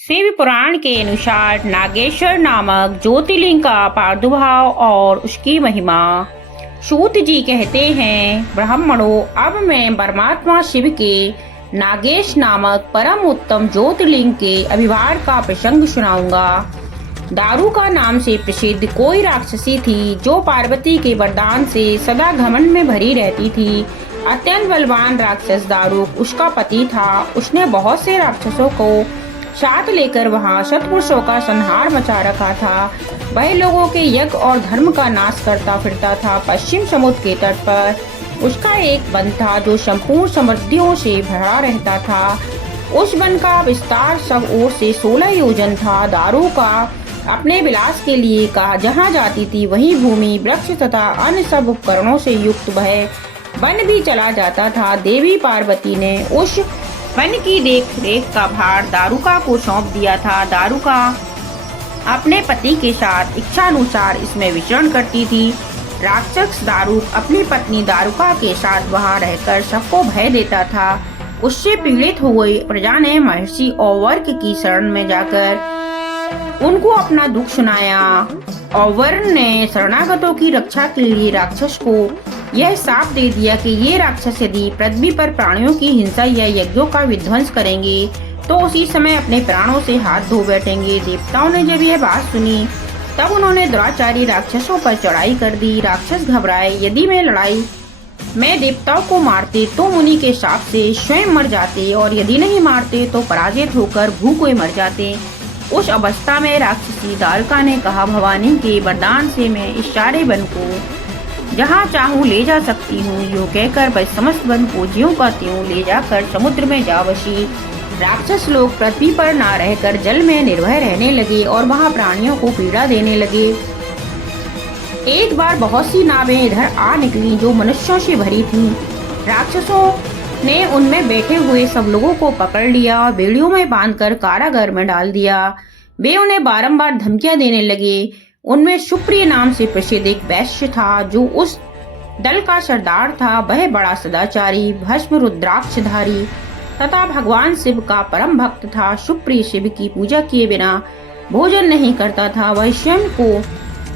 शिव पुराण के अनुसार नागेश्वर नामक ज्योतिर्लिंग का प्रादुर्भाव और उसकी महिमा। सूत जी कहते हैं, ब्राह्मणों, अब मैं परमात्मा शिव के नागेश नामक परम उत्तम ज्योतिर्लिंग के आविर्भाव का प्रसंग सुनाऊंगा। दारुका नाम से प्रसिद्ध कोई राक्षसी थी जो पार्वती के वरदान से सदा घमंड में भरी रहती थी। अत्यंत बलवान राक्षस दारुक उसका पति था। उसने बहुत से राक्षसों को साथ लेकर वहां सत्पुरुषों का संहार मचा रखा था। वह लोगों के यज्ञ और धर्म का नाश करता फिरता था। पश्चिम समुद्र के तट पर उसका एक वन था जो संपूर्ण समृद्धियों से भरा रहता था। उस वन का विस्तार सब ओर से 16 योजन था। दारू का अपने विलास के लिए कहा जहाँ जाती थी वही भूमि, वृक्ष तथा अन्य सब उपकरणों से युक्त वह वन भी चला जाता था। देवी पार्वती ने उस वन की देख रेख का भार दारुका को सौंप दिया था। दारुका अपने पति के साथ इच्छानुसार इसमें विचरण करती थी। राक्षस दारुक अपनी पत्नी दारुका के साथ वहां रहकर सबको भय देता था। उससे पीड़ित हो गई प्रजा ने महर्षि औवर्क की शरण में जाकर उनको अपना दुख सुनाया। औवर्क ने शरणागतों की रक्षा के लिए राक्षस को यह साफ दे दिया कि ये राक्षस यदि पृथ्वी पर प्राणियों की हिंसा या यज्ञों का विध्वंस करेंगे तो उसी समय अपने प्राणों से हाथ धो बैठेंगे। देवताओं ने जब यह बात सुनी तब उन्होंने दुराचारी राक्षसों पर चढ़ाई कर दी। राक्षस घबराए, यदि मैं लड़ाई में देवताओं को मारते तो मुनि के शाप से स्वयं मर जाते और यदि नहीं मारते तो पराजित होकर भूखे मर जाते। उस अवस्था में राक्षसी दारुका ने कहा, भवानी के वरदान से मैं इस सारे वन को जहाँ चाहूँ ले जा सकती हूँ। यूँ कहकर वह समस्त वन को ज्यों का त्यों ले जाकर समुद्र में जा बसी। राक्षस लोग पृथ्वी पर न रहकर जल में निर्भय रहने लगे और वहाँ प्राणियों को पीड़ा देने लगे। एक बार बहुत सी नावें इधर आ निकली जो मनुष्यों से भरी थीं। राक्षसों ने उनमें बैठे हुए सब लोगों को पकड़ लिया और बेड़ियों में बांधकर कारागार में डाल दिया। वे उन्हें बारंबार धमकियां देने लगे। उनमें सुप्रिय नाम से प्रसिद्ध एक वैश्य था जो उस दल का सरदार था। वह बड़ा सदाचारी, भस्म रुद्राक्षधारी तथा भगवान शिव का परम भक्त था। सुप्रिय शिव की पूजा किए बिना भोजन नहीं करता था। वह स्वयं को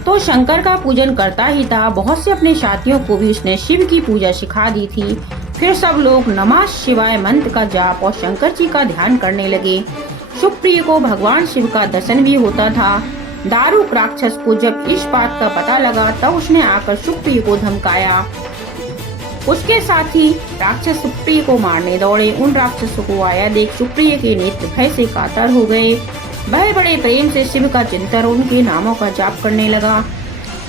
तो शंकर का पूजन करता ही था। बहुत से अपने साथियों को भी उसने शिव की पूजा सिखा दी थी। फिर सब लोग नमः शिवाय मंत्र का जाप और शंकर जी का ध्यान करने लगे। सुप्रिय को भगवान शिव का दर्शन भी होता था। दारुक राक्षस को जब इस बात का पता लगा तब उसने आकर सुप्रिय को धमकाया। उसके साथी राक्षस सुप्रिय को मारने दौड़े। उन राक्षसों को आया देख सुप्रिय के नेत्र भय से कातर हो गए। वह बड़े प्रेम से शिव का चिंतन उनके नामों का जाप करने लगा।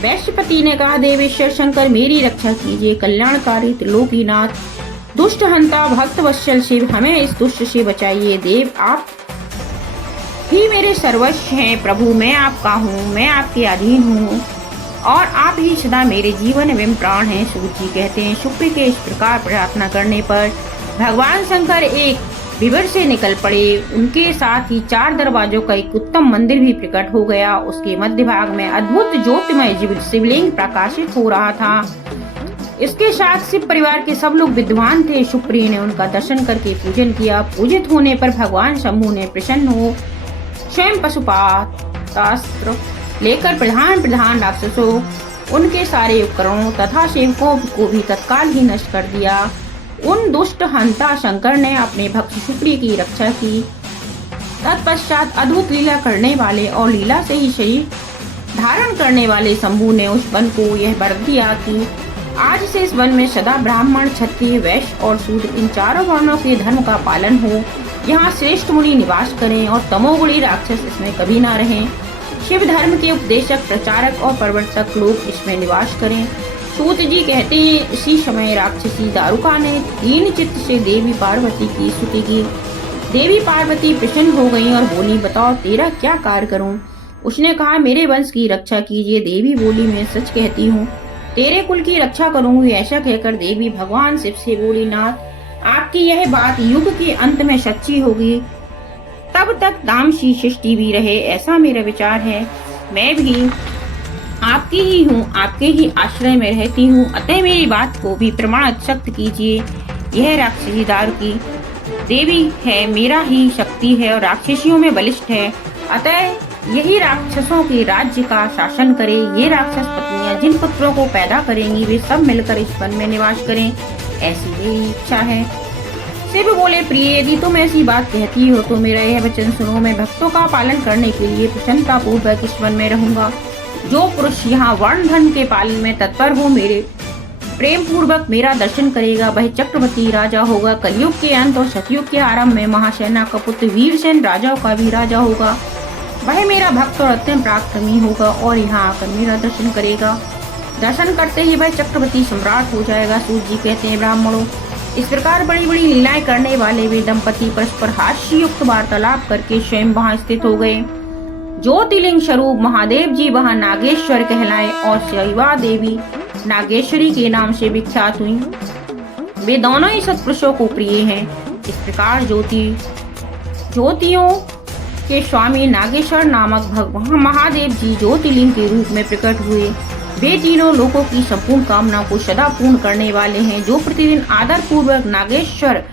वैश्यपति ने कहा, देवेश्वर शंकर मेरी रक्षा कीजिए। कल्याणकारी त्रिलोकीनाथ, दुष्ट हंता भक्त वत्सल शिव, हमें इस दुष्ट से बचाइए। देव आप ही मेरे सर्वस्व हैं। प्रभु मैं आपका हूँ, मैं आपके अधीन हूँ और आप ही सदा मेरे जीवन एवं प्राण हैं। सूत जी कहते हैं, सुप्रिय के इस प्रकार प्रार्थना करने पर भगवान शंकर एक विवर से निकल पड़े। उनके साथ ही 4 दरवाजों का एक उत्तम मंदिर भी प्रकट हो गया। उसके मध्य भाग में अद्भुत ज्योतिमय शिवलिंग प्रकाशित हो रहा था। इसके साथ शिव परिवार के सब लोग विद्वान थे। सुप्रिय ने उनका दर्शन करके पूजन किया। पूजित होने पर भगवान शंभु ने प्रसन्न हो स्वयं पशुपातास्त्र लेकर प्रधान राक्षसों, उनके सारे उपकरणों तथा सेवकों को भी तत्काल ही नष्ट कर दिया। उन दुष्ट हंता शंकर ने अपने भक्त सुप्रिय की रक्षा की। तत्पश्चात अद्भुत लीला करने वाले और लीला से ही शरीर धारण करने वाले शंभु ने उस वन को यह वर दिया कि आज से इस वन में सदा ब्राह्मण, क्षत्रिय, वैश्य और शूद्र इन 4 वर्णों के धर्म का पालन हो। यहाँ श्रेष्ठ मुनि निवास करें और तमोगुणी राक्षस इसमें कभी ना रहें। शिव धर्म के उपदेशक, प्रचारक और प्रवर्तक लोग इसमें निवास करें। सूत जी कहते हैं, इसी समय राक्षसी दारुका ने दीन चित्त से देवी पार्वती की स्तुति की। देवी पार्वती प्रसन्न हो गई और बोली, बताओ तेरा क्या कार्य करूं? उसने कहा, मेरे वंश की रक्षा कीजिए। देवी बोली, मैं सच कहती हूँ, तेरे कुल की रक्षा करूंगी। ऐसा कहकर देवी भगवान शिव से बोली, नाथ आपकी यह बात युग के अंत में सच्ची होगी, तब तक तामसी सृष्टि भी रहे, ऐसा मेरा विचार है। मैं भी आपकी ही हूँ, आपके ही आश्रय में रहती हूँ, अतः मेरी बात को भी प्रमाण सत्य कीजिए। यह राक्षसी दारुकी देवी है, मेरा ही शक्ति है और राक्षसियों में बलिष्ठ है। अतः यही राक्षसों के राज्य का शासन करे। ये राक्षस पत्नियां जिन पुत्रों को पैदा करेंगी वे सब मिलकर इस वन में निवास करें, ऐसी मेरी इच्छा है। शिव बोले, प्रिय, यदि तुम ऐसी बात कहती हो तो मेरा यह वचन सुनो। मैं भक्तों का पालन करने के लिए प्रसन्नता पूर्वक इस वन में रहूंगा। जो पुरुष यहाँ वर्ण धन के पालन में तत्पर हो, मेरे प्रेम पूर्वक मेरा दर्शन करेगा, वह चक्रवर्ती राजा होगा। कलयुग के अंत और सतयुग के आरंभ में महासेना का पुत्र वीरसेन राजाओं का भी राजा होगा। वह मेरा भक्त और अत्यंत पराक्रमी होगा और यहाँ आकर मेरा दर्शन करेगा। दर्शन करते ही वह चक्रवर्ती सम्राट हो जाएगा। सूत जी कहते हैं, ब्राह्मणों, इस प्रकार बड़ी बड़ी लीलाएं करने वाले वे दंपति परस्पर हास्य युक्त वार्तालाप करके स्वयं वहां स्थित हो गए। ज्योतिलिंग स्वरूप महादेव जी वहां नागेश्वर कहलाए और शिवा देवी नागेश्वरी के नाम से विख्यात हुई। वे दोनों ही सत्पुरुषों को प्रिय हैं। इस प्रकार ज्योतियों के स्वामी नागेश्वर नामक भगवान महादेव जी ज्योतिलिंग के रूप में प्रकट हुए। वे तीनों लोगों की संपूर्ण कामना को सदा पूर्ण करने वाले हैं। जो प्रतिदिन आदर पूर्वक नागेश्वर